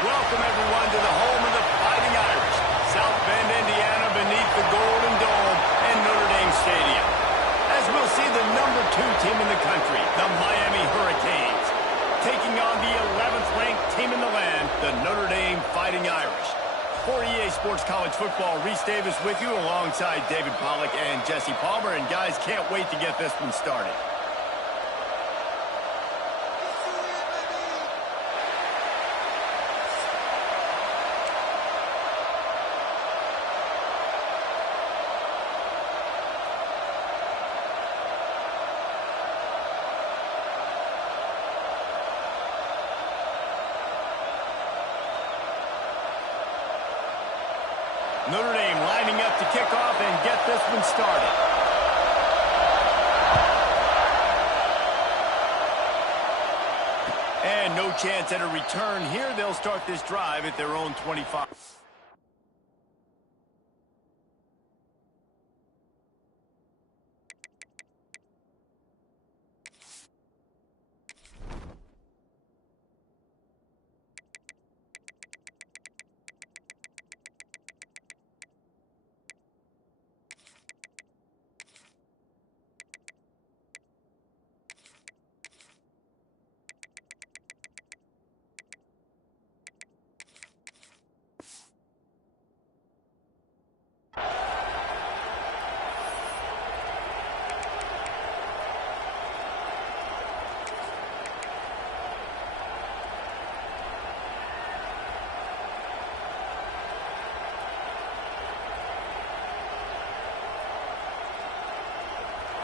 Welcome, everyone, to the home of the Fighting Irish, South Bend, Indiana, beneath the Golden Dome and Notre Dame Stadium. As we'll see the #2 team in the country, the Miami Hurricanes, taking on the 11th-ranked team in the land, the Notre Dame Fighting Irish. For EA Sports College Football, Reese Davis with you alongside David Pollack and Jesse Palmer. And guys, can't wait to get this one started. Notre Dame lining up to kick off and get this one started. And no chance at a return here. They'll start this drive at their own 25.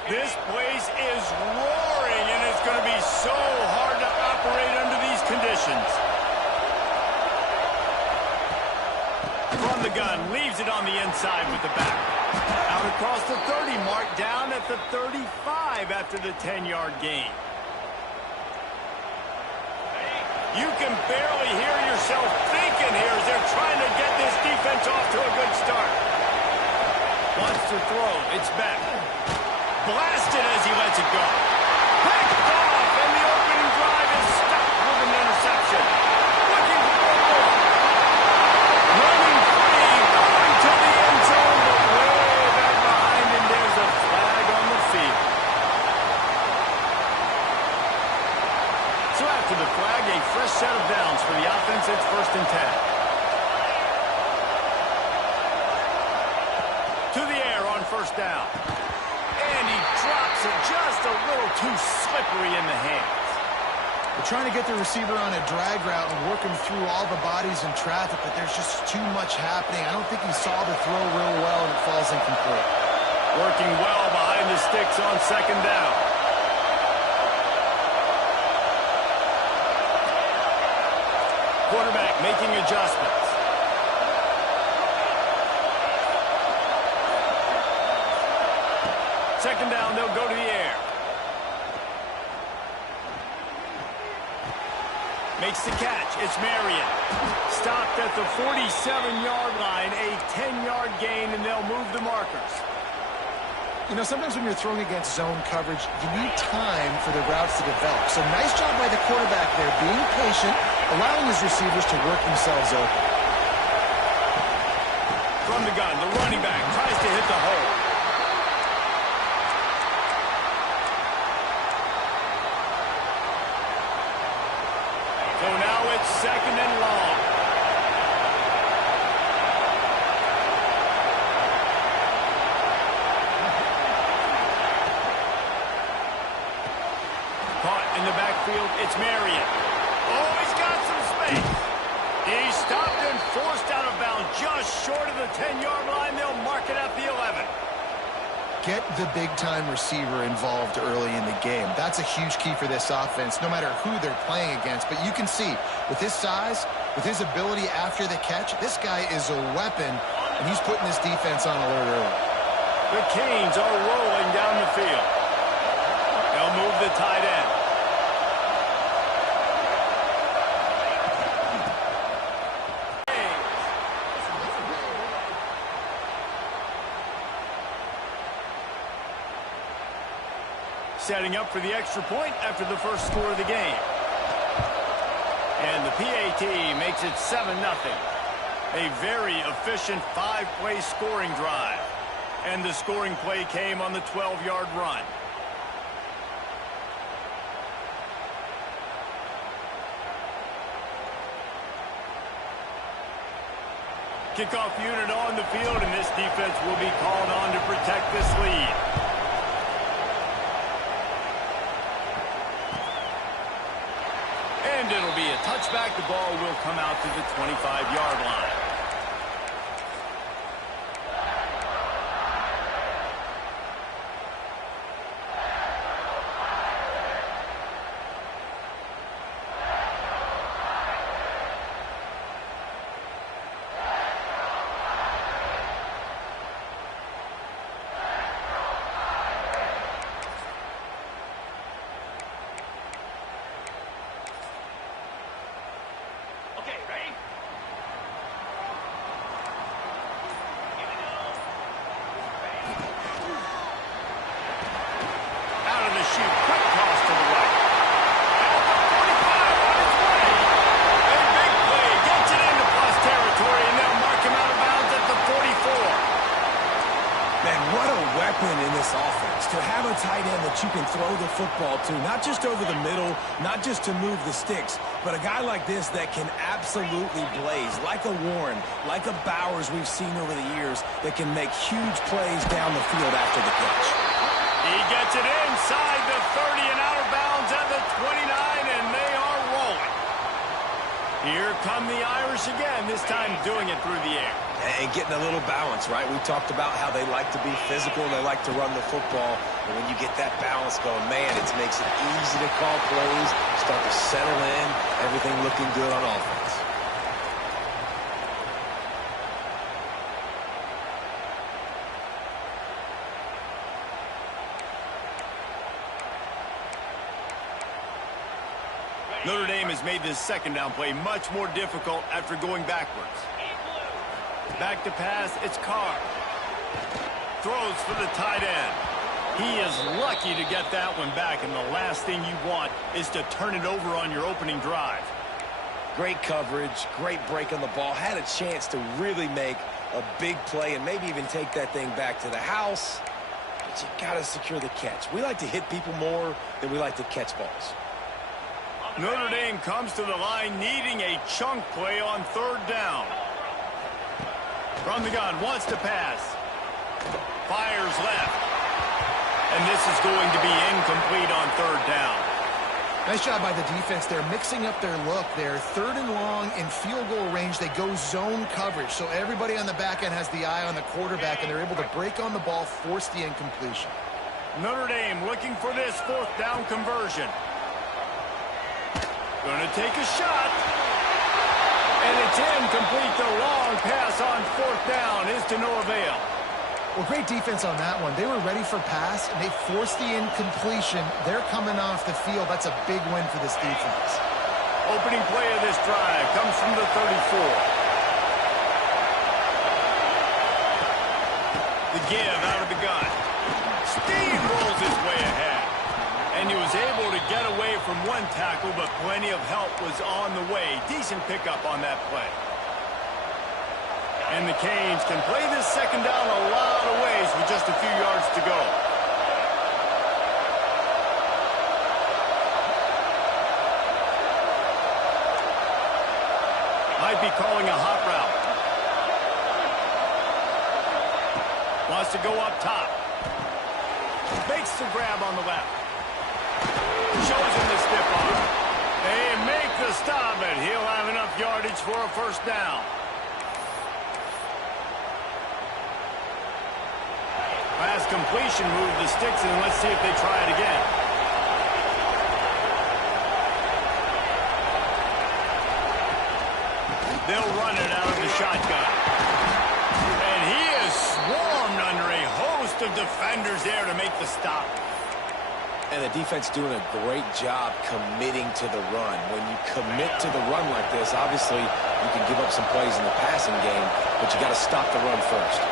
This place is roaring, and it's going to be so hard to operate under these conditions. From the gun, leaves it on the inside with the back. Out across the 30 mark, down at the 35 after the 10-yard gain. You can barely hear yourself thinking here as they're trying to get this defense off to a good start. Wants to throw, it's back. Blasted as he lets it go. Picked off, and the opening drive is stopped with an interception. Looking for more. Running free, going to the end zone, but way back behind, and there's a flag on the field. So after the flag, a fresh set of downs for the offense. It's 1st and 10. To the air on 1st down. And he drops it just a little too slippery in the hands. They're trying to get the receiver on a drag route and work him through all the bodies in traffic, but there's just too much happening. I don't think he saw the throw real well, and it falls incomplete. Working well behind the sticks on 2nd down. Quarterback making adjustments. Second down, they'll go to the air. Makes the catch. It's Marion. Stopped at the 47-yard line, a 10-yard gain, and they'll move the markers. You know, sometimes when you're throwing against zone coverage, you need time for the routes to develop. So nice job by the quarterback there, being patient, allowing his receivers to work themselves open. From the gun, the running back tries to hit the hole. So now it's 2nd and long. Caught in the backfield, it's Marion. Oh, he's got some space. He stopped and forced out of bounds just short of the 10-yard line. They'll mark it at the 11. Get the big-time receiver involved early in the game. That's a huge key for this offense, no matter who they're playing against. But you can see, with his size, with his ability after the catch, this guy is a weapon, and he's putting this defense on alert early. The Canes are rolling down the field. They'll move the tight end. Setting up for the extra point after the first score of the game. And the PAT makes it 7-0. A very efficient 5-play scoring drive. And the scoring play came on the 12-yard run. Kickoff unit on the field, and this defense will be called on to protect this lead. And it'll be a touchback. The ball will come out to the 25-yard line. In this offense, to have a tight end that you can throw the football to, not just over the middle, not just to move the sticks, but a guy like this that can absolutely blaze, like a Warren, like a Bowers we've seen over the years, that can make huge plays down the field after the catch. He gets it inside the 30 and out of bounds at the 29, and they are rolling. Here come the Irish again, this time doing it through the air. And getting a little balance, right? We talked about how they like to be physical and they like to run the football. And when you get that balance going, man, it makes it easy to call plays, start to settle in, everything looking good on offense. Notre Dame has made this second down play much more difficult after going backwards. Back to pass, it's Carr. Throws for the tight end. He is lucky to get that one back, and the last thing you want is to turn it over on your opening drive. Great coverage, great break on the ball. Had a chance to really make a big play and maybe even take that thing back to the house. But you got to secure the catch. We like to hit people more than we like to catch balls. Notre Dame comes to the line needing a chunk play on third down. From the gun, wants to pass. Fires left. And this is going to be incomplete on third down. Nice job by the defense. They're mixing up their look. They're third and long in field goal range. They go zone coverage. So everybody on the back end has the eye on the quarterback, and they're able to break on the ball, force the incompletion. Notre Dame looking for this fourth down conversion. Going to take a shot. And it's incomplete. The long pass on fourth down is to no avail. Well, great defense on that one. They were ready for pass, and they forced the incompletion. They're coming off the field. That's a big win for this defense. Opening play of this drive comes from the 34. The give out of the gun. Steamrolls his way ahead. And he was able to get away from one tackle, but plenty of help was on the way. Decent pickup on that play. And the Canes can play this second down a lot of ways with just a few yards to go. Might be calling a hot route. Wants to go up top. Makes the grab on the left. Shows him the stiff arm. They make the stop, and he'll have enough yardage for a first down. Last completion, move the sticks, and let's see if they try it again. They'll run it out of the shotgun. And he is swarmed under a host of defenders there to make the stop. And the defense doing a great job committing to the run. When you commit to the run like this, obviously you can give up some plays in the passing game, but you got to stop the run first.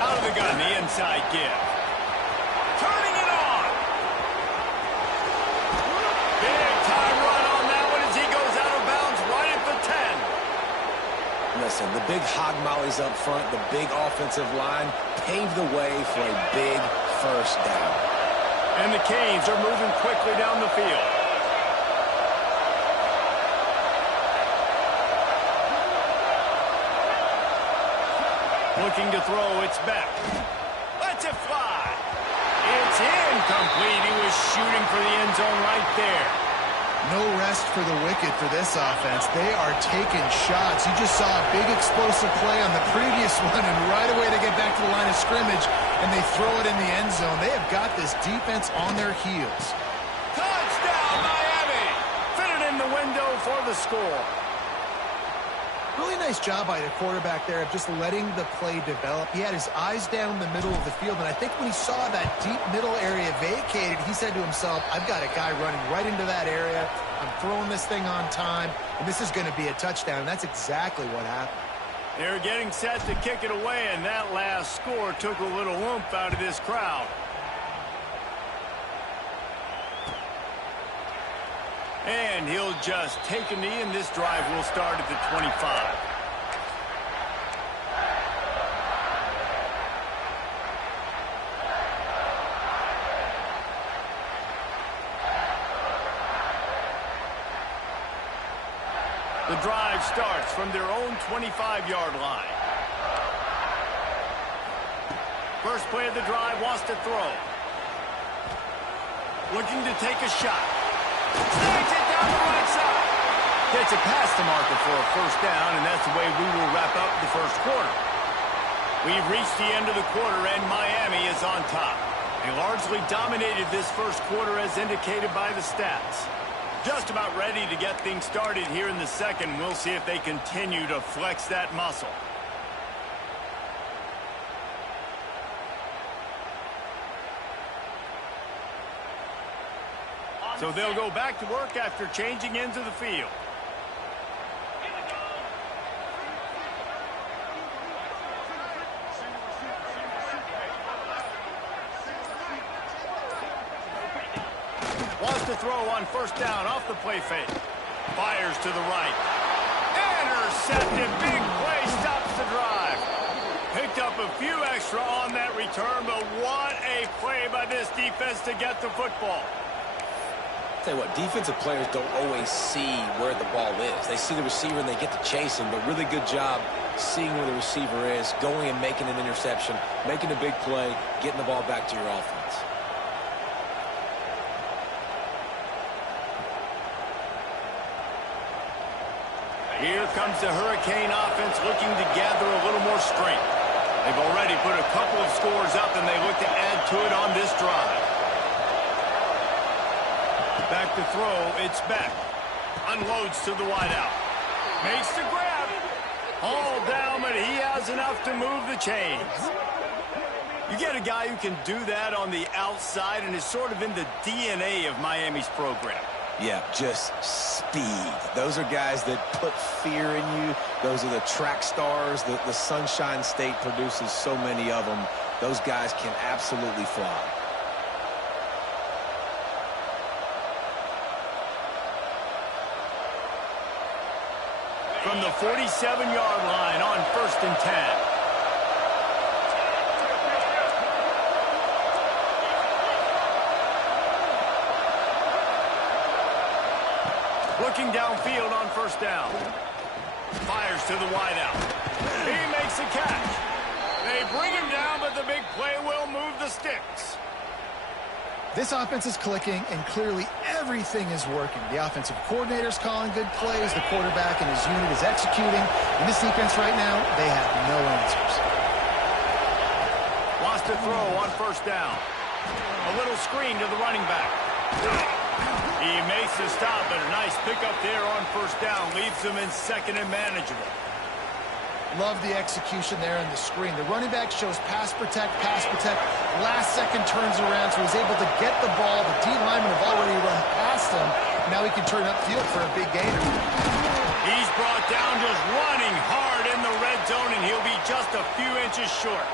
Out of the gun, the inside give. Turning it on. Big time run on that listen, the big hog mollies up front, the big offensive line paved the way for a big first down. And the Canes are moving quickly down the field. Looking to throw, it's back. Lets it fly. It's incomplete. He was shooting for the end zone right there. No rest for the wicked for this offense. They are taking shots. You just saw a big explosive play on the previous one, and right away they get back to the line of scrimmage, and they throw it in the end zone. They have got this defense on their heels. Touchdown, Miami! Fitted in the window for the score. Really nice job by the quarterback there of just letting the play develop. He had his eyes down the middle of the field, and I think when he saw that deep middle area vacated, he said to himself, I've got a guy running right into that area. I'm throwing this thing on time, and this is going to be a touchdown. And that's exactly what happened. They're getting set to kick it away, and that last score took a little oomph out of this crowd. And he'll just take a knee, and this drive will start at the 25. The drive starts from their own 25-yard line. First play of the drive, wants to throw. Looking to take a shot. Snags it down the right side. Gets it past the marker for a first down, and that's the way we will wrap up the first quarter. We've reached the end of the quarter, and Miami is on top. They largely dominated this first quarter as indicated by the stats. Just about ready to get things started here in the second. We'll see if they continue to flex that muscle. So they'll go back to work after changing into the field. Wants to throw on first down off the play fake. Fires to the right. Intercepted. Big play stops the drive. Picked up a few extra on that return, but what a play by this defense to get the football. Tell you what, defensive players don't always see where the ball is. They see the receiver and they get to chase him, but really good job seeing where the receiver is, going and making an interception, making a big play, getting the ball back to your offense. Here comes the Hurricane offense looking to gather a little more strength. They've already put a couple of scores up, and they look to add to it on this drive. Back to throw, it's back. Unloads to the wideout. Makes the grab. All down, but he has enough to move the chains. You get a guy who can do that on the outside, and is sort of in the DNA of Miami's program. Yeah, just speed. Those are guys that put fear in you. Those are the track stars. The Sunshine State produces so many of them. Those guys can absolutely fly. From the 47-yard line on 1st and 10. Looking downfield on first down. Fires to the wideout. He makes a catch. They bring him down, but the big play will move the sticks. This offense is clicking, and clearly everything is working. The offensive coordinator's calling good plays. The quarterback and his unit is executing. In this defense right now, they have no answers. Wants to throw on first down. A little screen to the running back. He makes the stop, but a nice pickup there on first down. Leaves him in second and manageable. Love the execution there in the screen. The running back shows pass protect. Last second turns around, so he's able to get the ball. The D linemen have already run past him. Now he can turn upfield for a big gainer. He's brought down just running hard in the red zone, and he'll be just a few inches short.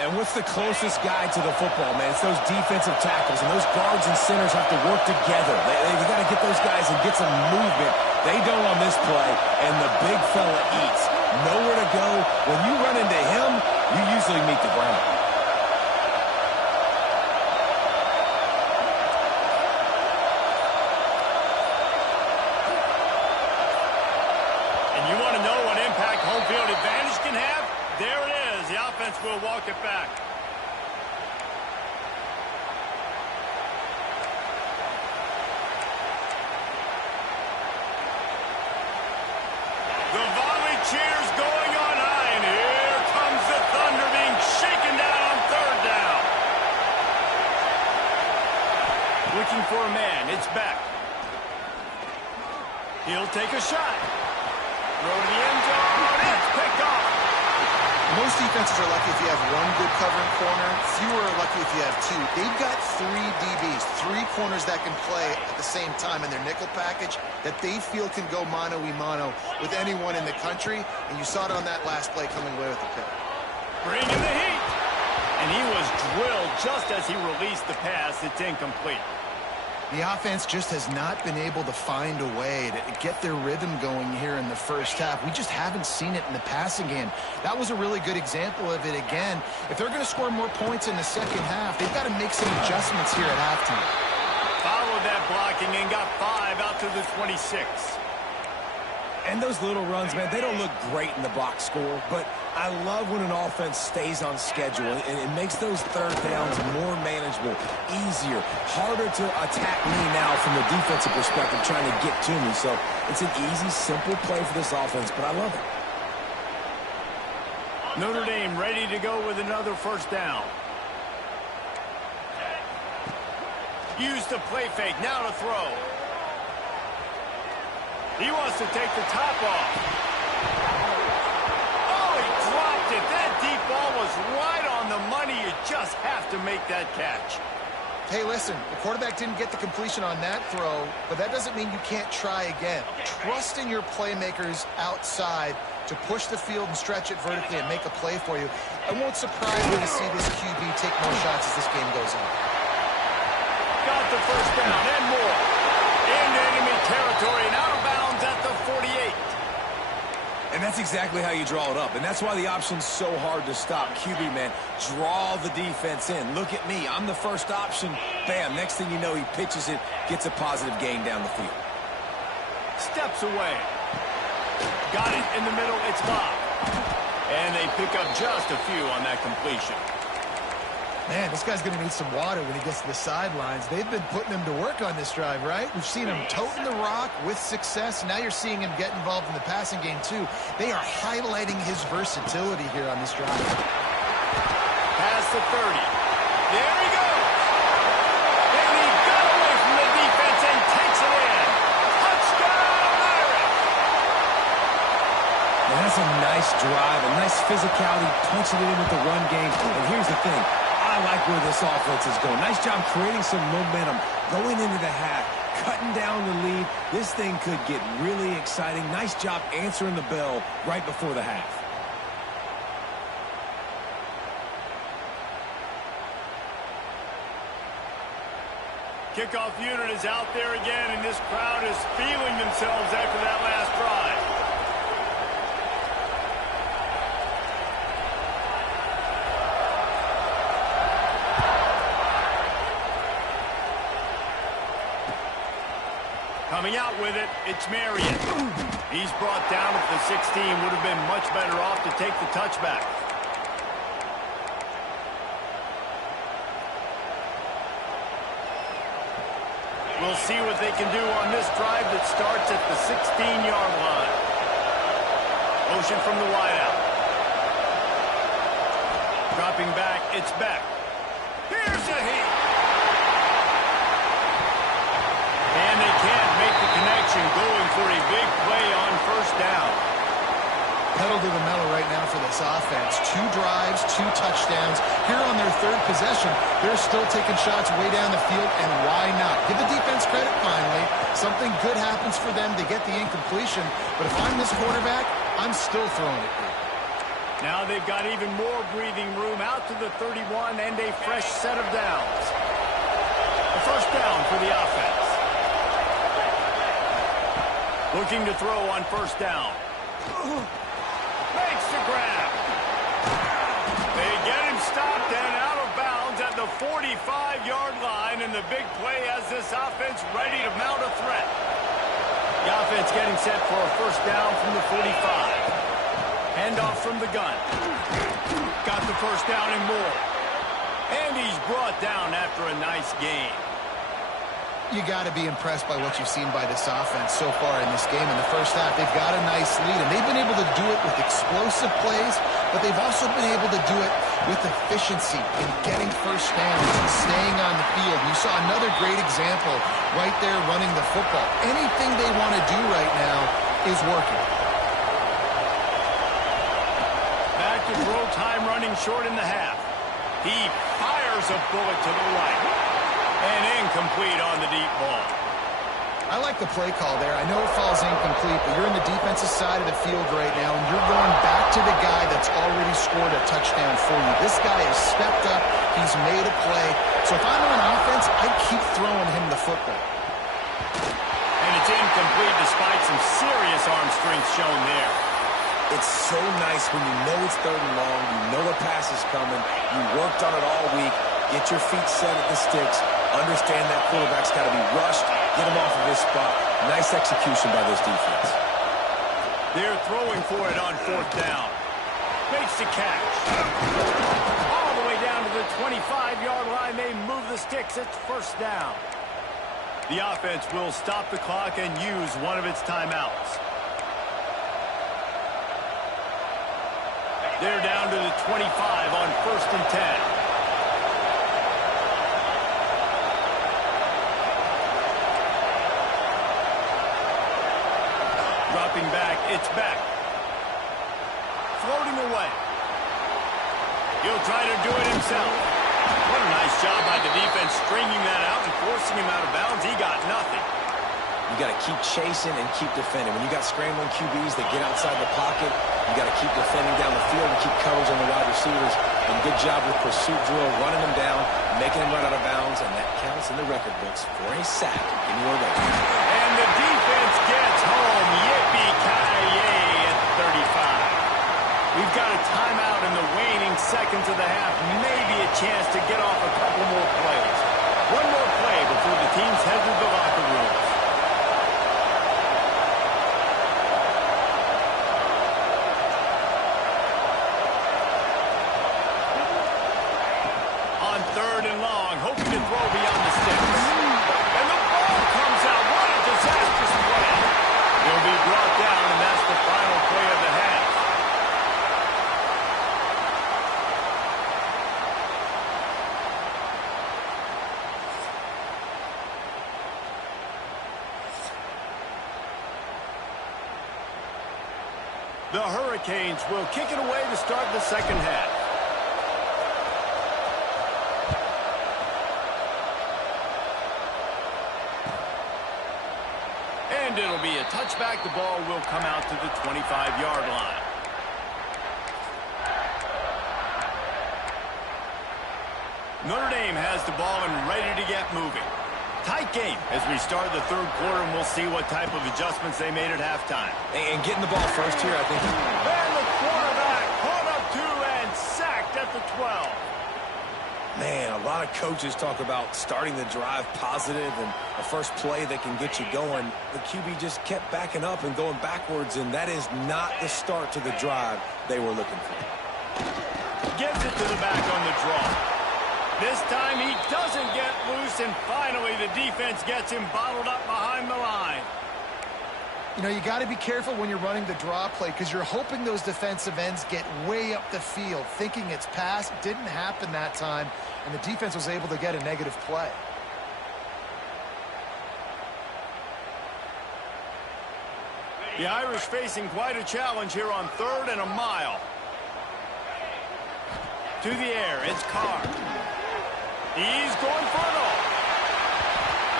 And what's the closest guy to the football, man? It's those defensive tackles, and those guards and centers have to work together. They got to get those guys and get some movement They don't on this play, and the big fella eats. Nowhere to go. When you run into him, you usually meet the ground. And you want to know what impact home field advantage can have? There it is. The offense will walk it back. The volley cheers going on high, and here comes the Thunder being shaken down on third down. Looking for a man. It's back. He'll take a shot. Throw to the end zone. It's picked off. Most defenses are lucky if you have one good covering corner. Fewer are lucky if you have two. They've got three DBs, three corners that can play at the same time in their nickel package that they feel can go mano-a-mano with anyone in the country. And you saw it on that last play coming away with the pick. Bringing the heat. And he was drilled just as he released the pass. It's incomplete. The offense just has not been able to find a way to get their rhythm going here in the first half. We just haven't seen it in the passing game. That was a really good example of it again. If they're going to score more points in the second half, they've got to make some adjustments here at halftime. Followed that blocking and got 5 out to the 26. And those little runs, man, they don't look great in the box score, but I love when an offense stays on schedule, and it makes those third downs more manageable, easier, harder to attack me now from the defensive perspective trying to get to me. So it's an easy, simple play for this offense, but I love it. Notre Dame ready to go with another first down. Use the play fake, now to throw. He wants to take the top off. Oh, he dropped it. That deep ball was right on the money. You just have to make that catch. Hey, listen, the quarterback didn't get the completion on that throw, but that doesn't mean you can't try again. Trust in your playmakers outside to push the field and stretch it vertically and make a play for you. It won't surprise me to see this QB take more shots as this game goes on. Got the first down and more. Into enemy territory and out of bounds at the 48. And that's exactly how you draw it up. And that's why the option's so hard to stop. QB, man, draw the defense in. Look at me. I'm the first option. Bam. Next thing you know, he pitches it, gets a positive gain down the field. Steps away. Got it in the middle. It's locked. And they pick up just a few on that completion. Man, this guy's going to need some water when he gets to the sidelines. They've been putting him to work on this drive, right? We've seen him toting the rock with success. Now you're seeing him get involved in the passing game, too. They are highlighting his versatility here on this drive. Past the 30. There he goes. And he got away from the defense and takes it in. Touchdown, Irish. And that's a nice drive, a nice physicality, punching it in with the run game. And here's the thing. I like where this offense is going. Nice job creating some momentum, going into the half, cutting down the lead. This thing could get really exciting. Nice job answering the bell right before the half. Kickoff unit is out there again, and this crowd is feeling themselves after that last drive. Coming out with it, it's Marion. He's brought down at the 16. Would have been much better off to take the touchback. We'll see what they can do on this drive that starts at the 16-yard line. Motion from the wideout. Dropping back, it's Beck. Here's the heat. And they can't make the connection, going for a big play on first down. Pedal to the metal right now for this offense. 2 drives, 2 touchdowns. Here on their third possession, they're still taking shots way down the field, and why not? Give the defense credit finally. Something good happens for them. They get the incompletion, but if I'm this quarterback, I'm still throwing it. Now they've got even more breathing room out to the 31 and a fresh set of downs. A first down for the offense. Looking to throw on first down. Makes the grab. They get him stopped and out of bounds at the 45-yard line, and the big play has this offense ready to mount a threat. The offense getting set for a first down from the 45. Handoff from the gun. Got the first down and more. And he's brought down after a nice gain. You got to be impressed by what you've seen by this offense so far in this game. In the first half, they've got a nice lead, and they've been able to do it with explosive plays, but they've also been able to do it with efficiency in getting first downs and staying on the field. You saw another great example right there running the football. Anything they want to do right now is working. Back to throw time, running short in the half. He fires a bullet to the right. And incomplete on the deep ball. I like the play call there. I know it falls incomplete, but you're in the defensive side of the field right now, and you're going back to the guy that's already scored a touchdown for you. This guy has stepped up. He's made a play. So if I'm on offense, I keep throwing him the football. And it's incomplete despite some serious arm strength shown there. It's so nice when you know it's 3rd and long, you know a pass is coming, you worked on it all week, get your feet set at the sticks, understand that quarterback's got to be rushed, get him off of his spot. Nice execution by this defense. They're throwing for it on 4th down. Makes the catch. All the way down to the 25-yard line. They move the sticks. It's first down. The offense will stop the clock and use one of its timeouts. They're down to the 25 on 1st and 10. Dropping back, it's back. Floating away. He'll try to do it himself. What a nice job by the defense stringing that out and forcing him out of bounds. He got nothing. You got to keep chasing and keep defending. When you got scrambling QBs that get outside the pocket, you got to keep defending down the field and keep coverage on the wide receivers. And good job with pursuit drill, running them down, making them run out of bounds, and that counts in the record books for a sack in your race. And the defense gets home. Yippee-ki-yay at 35. We've got a timeout in the waning seconds of the half. Maybe a chance to get off a couple more plays. One more play before the teams head to the locker rooms. On 3rd and long, hoping to throw beyond the sticks. And the ball comes out. What a disastrous play. He'll be brought down, and that's the final play of the half. The Hurricanes will kick it away to start the second half. And it'll be a touchback. The ball will come out to the 25-yard line. Notre Dame has the ball and ready to get moving. Tight game as we start the 3rd quarter, and we'll see what type of adjustments they made at halftime. And getting the ball first here, I think. And the quarterback caught up to and sacked at the 12. Man, a lot of coaches talk about starting the drive positive and a first play that can get you going. The QB just kept backing up and going backwards, and that is not the start to the drive they were looking for. Gets it to the back on the draw. This time he doesn't get loose, and finally the defense gets him bottled up behind the line. You know, you got to be careful when you're running the draw play because you're hoping those defensive ends get way up the field, thinking it's pass. Didn't happen that time, and the defense was able to get a negative play. The Irish facing quite a challenge here on 3rd and a mile. To the air, it's Carr. He's going for it all.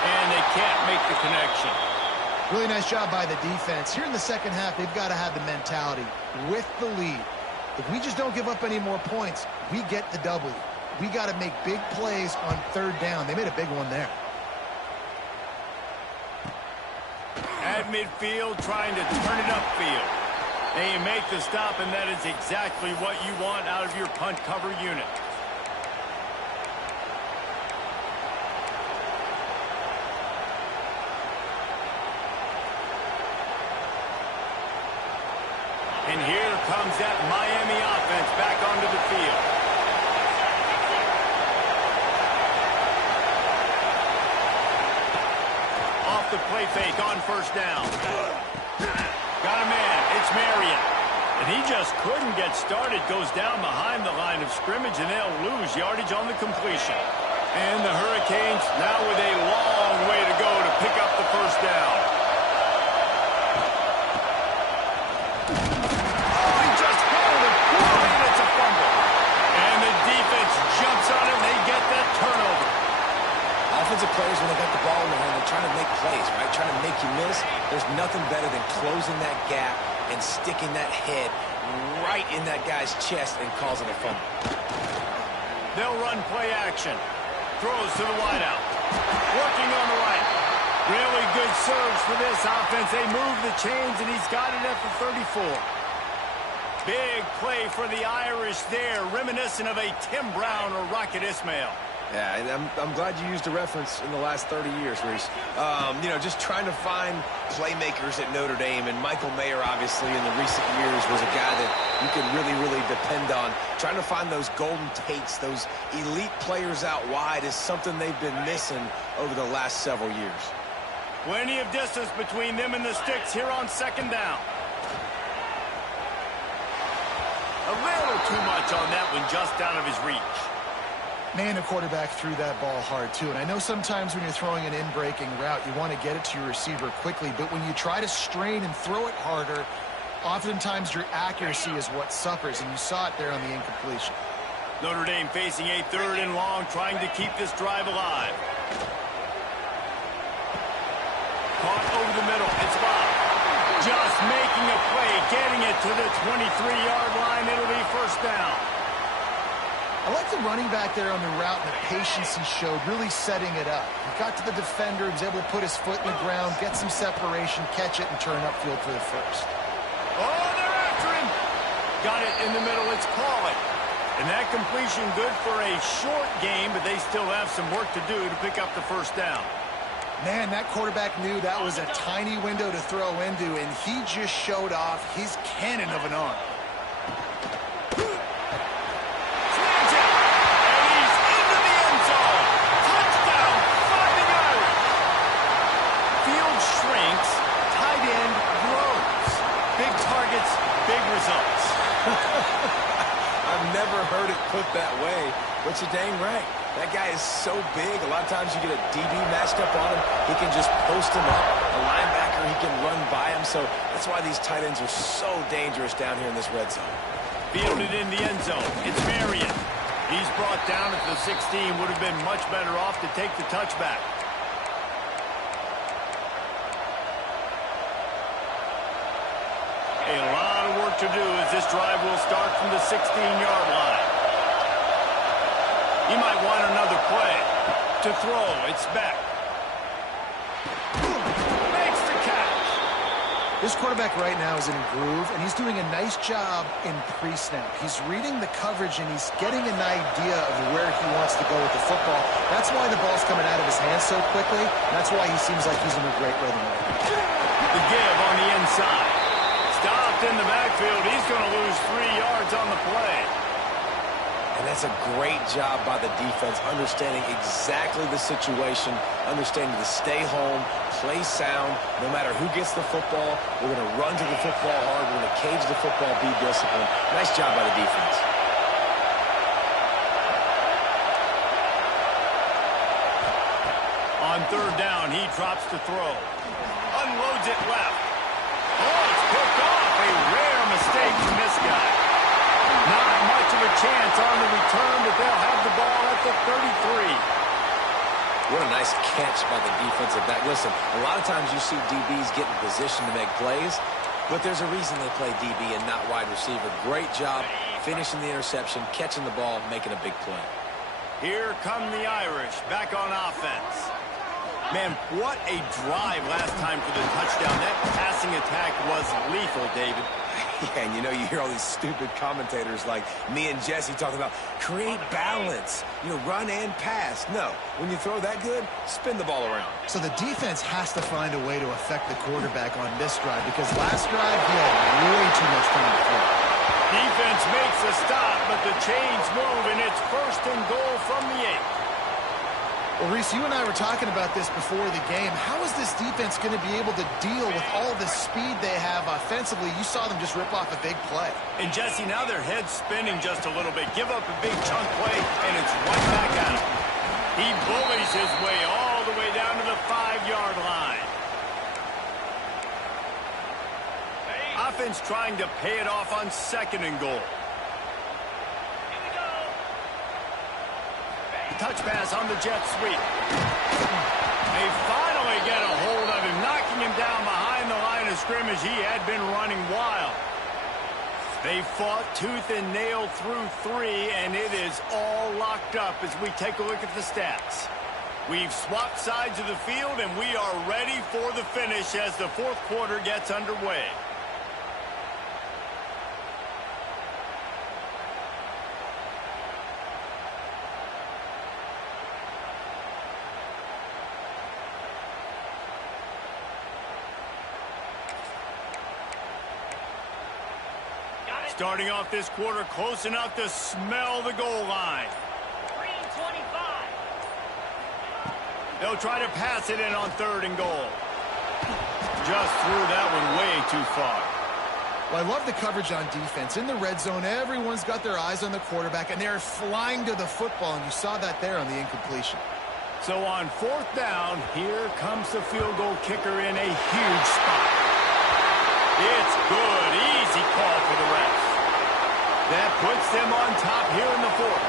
And they can't make the connection. Really nice job by the defense. Here in the second half, they've got to have the mentality with the lead. If we just don't give up any more points, we get the W. We got to make big plays on 3rd down. They made a big one there. And at midfield, trying to turn it upfield. And you make the stop, and that is exactly what you want out of your punt cover unit. And here comes that Miami offense back onto the field. Off the play fake on first down. Got a man. It's Marion. And he just couldn't get started. Goes down behind the line of scrimmage, and they'll lose yardage on the completion. And the Hurricanes now with a long way to go to pick up the first down. Offensive players, when they got the ball in their hand, they're trying to make plays, right? Trying to make you miss. There's nothing better than closing that gap and sticking that head right in that guy's chest and causing a fumble. They'll run play action. Throws to the wideout. Working on the right. Really good surge for this offense. They move the chains, and he's got it at the 34. Big play for the Irish there, reminiscent of a Tim Brown or Rocket Ismail. Yeah, and I'm glad you used a reference in the last 30 years, Reese. You know, just trying to find playmakers at Notre Dame, and Michael Mayer, obviously, in the recent years was a guy that you could really, really depend on. Trying to find those golden takes, those elite players out wide is something they've been missing over the last several years. Plenty of distance between them and the sticks here on second down. A little too much on that one, just out of his reach. Man, the quarterback threw that ball hard, too. And I know sometimes when you're throwing an in-breaking route, you want to get it to your receiver quickly. But when you try to strain and throw it harder, oftentimes your accuracy is what suffers. And you saw it there on the incompletion. Notre Dame facing a 3rd and long, trying to keep this drive alive. Caught over the middle. It's Bob. Just making a play, getting it to the 23-yard line. It'll be first down. I like the running back there on the route and the patience he showed, really setting it up. He got to the defender, he was able to put his foot in the ground, get some separation, catch it, and turn upfield for the first. Oh, they're after him. Got it in the middle. It's call it. And that completion good for a short game, but they still have some work to do to pick up the first down. Man, that quarterback knew that was a tiny window to throw into, and he just showed off his cannon of an arm. Big results. I've never heard it put that way, but you're dang right. That guy is so big. A lot of times you get a DB matched up on him. He can just post him up. A linebacker, he can run by him. So that's why these tight ends are so dangerous down here in this red zone. Fielded in the end zone. It's Marion. He's brought down at the 16. Would have been much better off to take the touchback. A lot of work to do as this drive will start from the 16-yard line. He might want another play. To throw, it's back. Makes the catch. This quarterback right now is in a groove, and he's doing a nice job in pre-snap. He's reading the coverage, and he's getting an idea of where he wants to go with the football. That's why the ball's coming out of his hands so quickly. That's why he seems like he's in a great rhythm right now. The give on the inside. Stopped in the backfield. He's going to lose 3 yards on the play. And that's a great job by the defense, understanding exactly the situation, understanding to stay home, play sound. No matter who gets the football, we're going to run to the football hard. We're going to cage the football, be disciplined. Nice job by the defense. On 3rd down, he drops to throw. Unloads it left. Oh, it's picked off. A rare mistake from this guy. Not much of a chance on the return, but they'll have the ball at the 33. What a nice catch by the defensive back. Listen, a lot of times you see DBs get in position to make plays, but there's a reason they play DB and not wide receiver. Great job finishing the interception, catching the ball, making a big play. Here come the Irish back on offense. Man, what a drive last time for the touchdown. That passing attack was lethal, David. Yeah, and you know, you hear all these stupid commentators like me and Jesse talking about create balance, run and pass. No, when you throw that good, spin the ball around. So the defense has to find a way to affect the quarterback on this drive because last drive he had way too much time to throw. Defense makes a stop, but the chains move, and it's 1st and goal from the 8. Well, Reese, you and I were talking about this before the game. How is this defense going to be able to deal with all the speed they have offensively? You saw them just rip off a big play. And, Jesse, now their head's spinning just a little bit. Give up a big chunk play, and it's right back at him. He bullies his way all the way down to the 5-yard line. Offense trying to pay it off on 2nd and goal. Touch pass on the jet sweep. They finally get a hold of him, knocking him down behind the line of scrimmage. He had been running wild. They fought tooth and nail through 3, and it is all locked up as we take a look at the stats. We've swapped sides of the field, and we are ready for the finish as the 4th quarter gets underway. Starting off this quarter close enough to smell the goal line. 3:25. They'll try to pass it in on 3rd and goal. Just threw that one way too far. Well, I love the coverage on defense. In the red zone, everyone's got their eyes on the quarterback, and they're flying to the football, and you saw that there on the incompletion. So on 4th down, here comes the field goal kicker in a huge spot. It's good. Easy call for the refs. That puts them on top here in the 4th.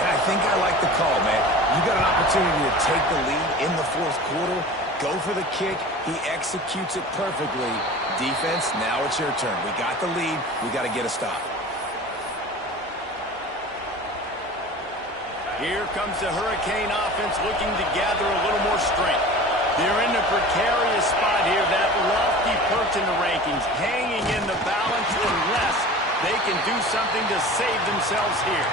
And I think I like the call, man. You got an opportunity to take the lead in the 4th quarter. Go for the kick. He executes it perfectly. Defense, now it's your turn. We got the lead. We got to get a stop. Here comes the Hurricane offense looking to gather a little more strength. They're in a precarious spot here, that lofty perch in the rankings, hanging in the balance unless they can do something to save themselves here.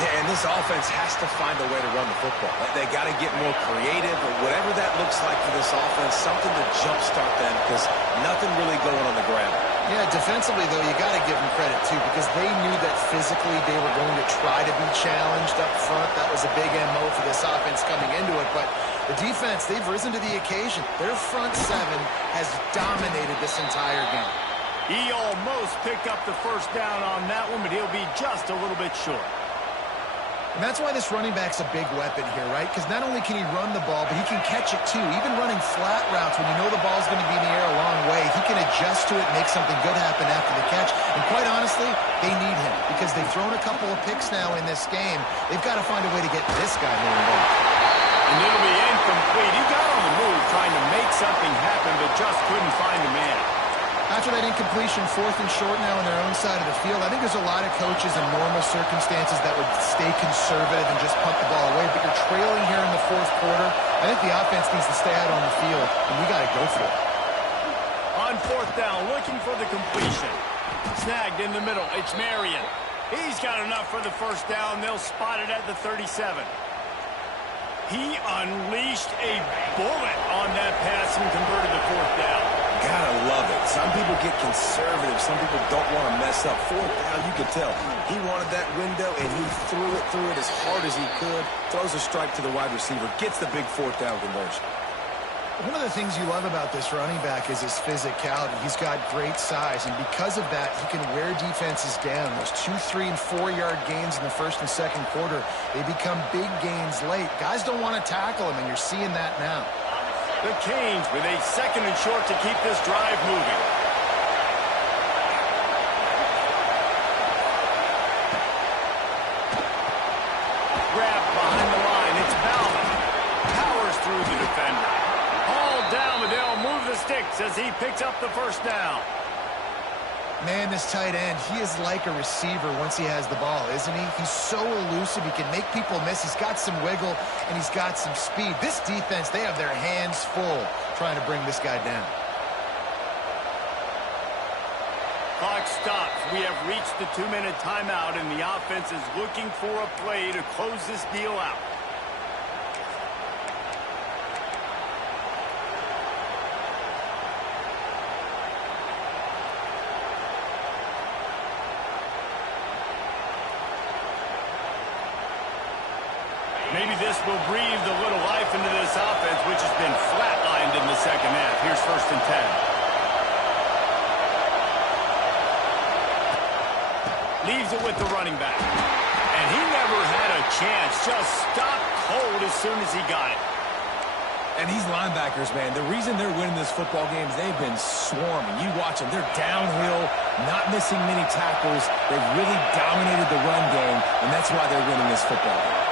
Yeah, and this offense has to find a way to run the football. They got to get more creative, or whatever that looks like for this offense, something to jumpstart them, because nothing really going on the ground. Yeah, defensively, though, you got to give them credit, too, because they knew that physically they were going to try to be challenged up front. That was a big MO for this offense coming into it, but the defense, they've risen to the occasion. Their front 7 has dominated this entire game. He almost picked up the 1st down on that one, but he'll be just a little bit short. And that's why this running back's a big weapon here, right? Because not only can he run the ball, but he can catch it too. Even running flat routes when you know the ball's going to be in the air a long way, he can adjust to it, make something good happen after the catch. And quite honestly, they need him because they've thrown a couple of picks now in this game. They've got to find a way to get this guy more involved. And it'll be incomplete. He got on the move trying to make something happen, but just couldn't find a man. After that incompletion, 4th and short now on their own side of the field, I think there's a lot of coaches in normal circumstances that would stay conservative and just punt the ball away, but you're trailing here in the 4th quarter. I think the offense needs to stay out on the field, and we got to go for it. On 4th down, looking for the completion. Snagged in the middle. It's Marion. He's got enough for the 1st down. They'll spot it at the 37. He unleashed a bullet on that pass and converted the 4th down. Gotta love it. Some people get conservative. Some people don't want to mess up. 4th down, you can tell. He wanted that window, and he threw it as hard as he could. Throws a strike to the wide receiver. Gets the big 4th down conversion. One of the things you love about this running back is his physicality. He's got great size, and because of that, he can wear defenses down. Those 2-, 3-, and 4-yard gains in the 1st and 2nd quarter, they become big gains late. Guys don't want to tackle him, and you're seeing that now. The Canes with a 2nd and short to keep this drive moving. Grabbed behind the line. It's Bauman. Powers through the defender. Hauled down, but they'll move the sticks as he picks up the 1st down. Man, this tight end, he is like a receiver once he has the ball, isn't he? He's so elusive. He can make people miss. He's got some wiggle, and he's got some speed. This defense, they have their hands full trying to bring this guy down. Clock stops. We have reached the 2-minute timeout, and the offense is looking for a play to close this deal out. Maybe this will breathe a little life into this offense, which has been flatlined in the second half. Here's 1st and 10. Leaves it with the running back. And he never had a chance. Just stopped cold as soon as he got it. And these linebackers, man, the reason they're winning this football game is they've been swarming. You watch them. They're downhill, not missing many tackles. They've really dominated the run game, and that's why they're winning this football game.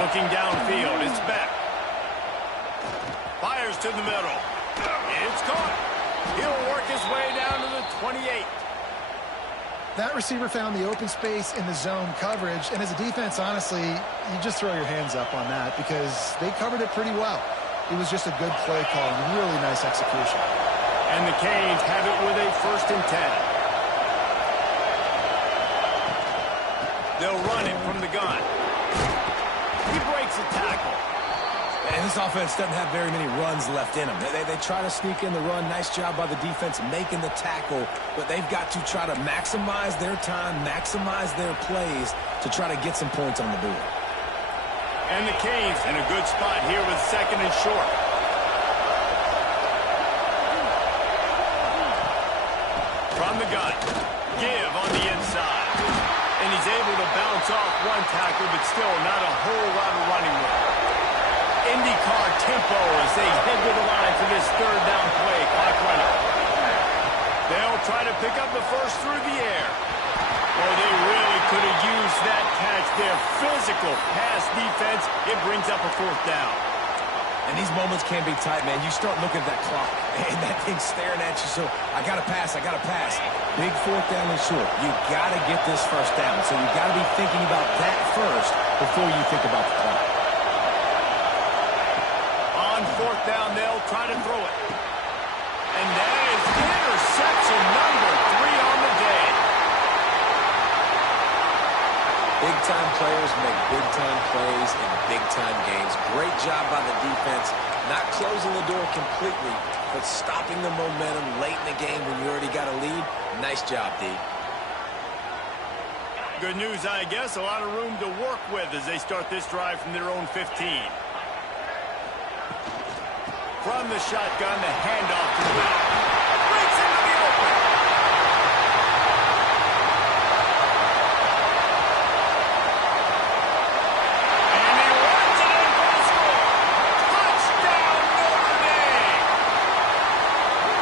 Looking downfield, it's back. Fires to the middle. It's caught. He'll work his way down to the 28. That receiver found the open space in the zone coverage, and as a defense, honestly, you just throw your hands up on that because they covered it pretty well. It was just a good play call and really nice execution. And the Canes have it with a 1st and 10. They'll run it from the gun. He breaks a tackle. And this offense doesn't have very many runs left in them. They try to sneak in the run. Nice job by the defense making the tackle. But they've got to try to maximize their time, maximize their plays to try to get some points on the board. And the Canes in a good spot here with 2nd and short. From the gun. Give on the inside. And he's able to bounce off one tackle, but still not a whole lot of running room. IndyCar tempo as they head to the line for this 3rd down play. Clock running. They'll try to pick up the first through the air. Well, they really could have used that catch. Their physical pass defense, it brings up a 4th down. And these moments can be tight, man. You start looking at that clock, and that thing's staring at you, so I got to pass, I got to pass. Big 4th down and short. You got to get this 1st down, so you got to be thinking about that first before you think about the clock. On 4th down, they'll try to throw it. And that is interception number 3 on the day. Big-time players make big-time plays in big-time games. Great job by the defense, not closing the door completely, but stopping the momentum late in the game when you already got a lead. Nice job, D. Good news, I guess. A lot of room to work with as they start this drive from their own 15. From the shotgun, the handoff to the middle. Breaks into the open. And he runs it in for the score. Touchdown, Notre Dame.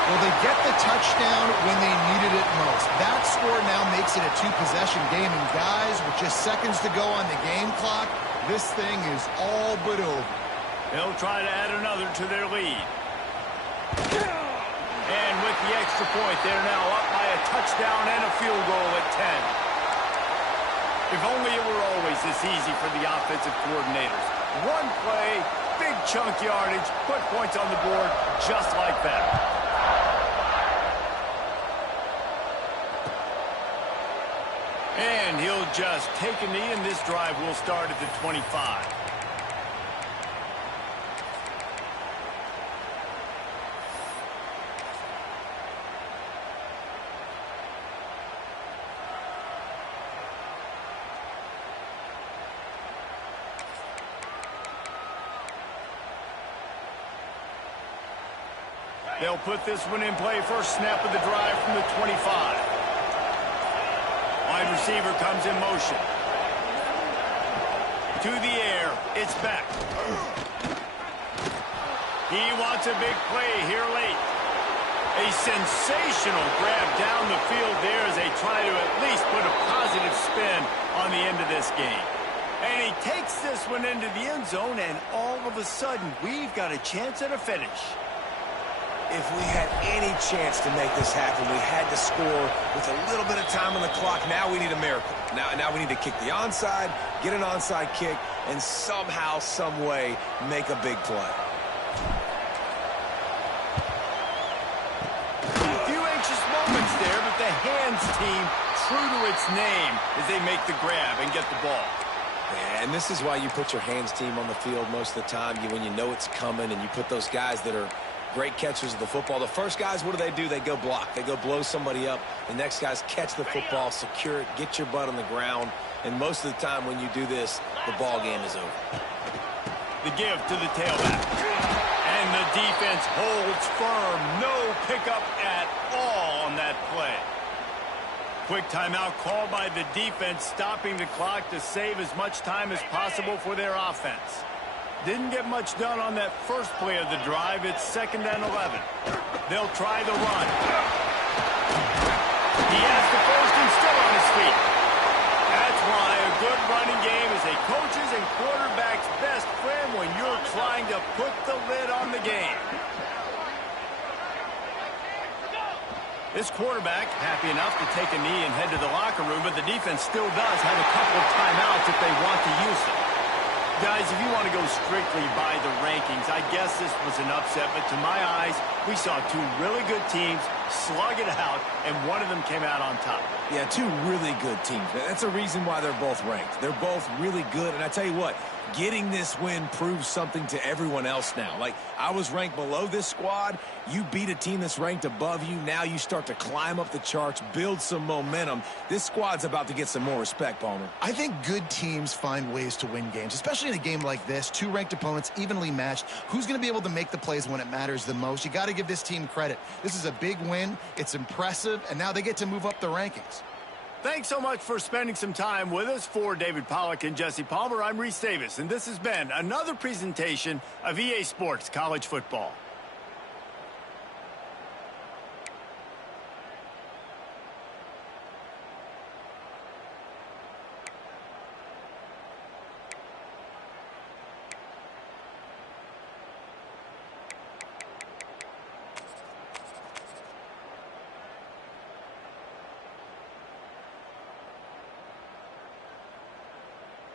Well, they get the touchdown when they needed it most. That score now makes it a 2-possession game, and guys, with just seconds to go on the game clock, this thing is all but over. They'll try to add another to their lead. And with the extra point, they're now up by a touchdown and a field goal at 10. If only it were always this easy for the offensive coordinators. One play, big chunk yardage, put points on the board just like that. And he'll just take a knee, and this drive will start at the 25. They'll put this one in play. First snap of the drive from the 25. Wide receiver comes in motion. To the air. It's back. He wants a big play here late. A sensational grab down the field there as they try to at least put a positive spin on the end of this game. And he takes this one into the end zone, and all of a sudden, we've got a chance at a finish. If we had any chance to make this happen, we had to score with a little bit of time on the clock. Now we need a miracle. Now we need to kick the onside, get an onside kick, and somehow, some way, make a big play. A few anxious moments there, but the hands team true to its name as they make the grab and get the ball. Yeah, and this is why you put your hands team on the field most of the time, when you know it's coming, and you put those guys that are great catchers of the football. The first guys, what do? They go block. They go blow somebody up. The next guys catch the football, secure it, get your butt on the ground. And most of the time when you do this, the ball game is over. The give to the tailback. And the defense holds firm. No pickup at all on that play. Quick timeout called by the defense, stopping the clock to save as much time as possible for their offense. Didn't get much done on that first play of the drive. It's 2nd and 11. They'll try the run. He has the first and still on his feet. That's why a good running game is a coach's and quarterback's best friend when you're trying to put the lid on the game. This quarterback happy enough to take a knee and head to the locker room, but the defense still does have a couple of timeouts if they want to use them. Guys, if you want to go strictly by the rankings, I guess this was an upset, but to my eyes, we saw two really good teams slug it out, and one of them came out on top. Yeah, two really good teams. That's a reason why they're both ranked. They're both really good, and I tell you what, getting this win proves something to everyone else now. Like, I was ranked below this squad. You beat a team that's ranked above you. Now you start to climb up the charts, build some momentum. This squad's about to get some more respect, Palmer. I think good teams find ways to win games, especially in a game like this. Two ranked opponents, evenly matched. Who's going to be able to make the plays when it matters the most? You got to give this team credit. This is a big win. It's impressive, and now they get to move up the rankings. Thanks so much for spending some time with us. For David Pollack and Jesse Palmer, I'm Reese Davis, and this has been another presentation of EA Sports College Football.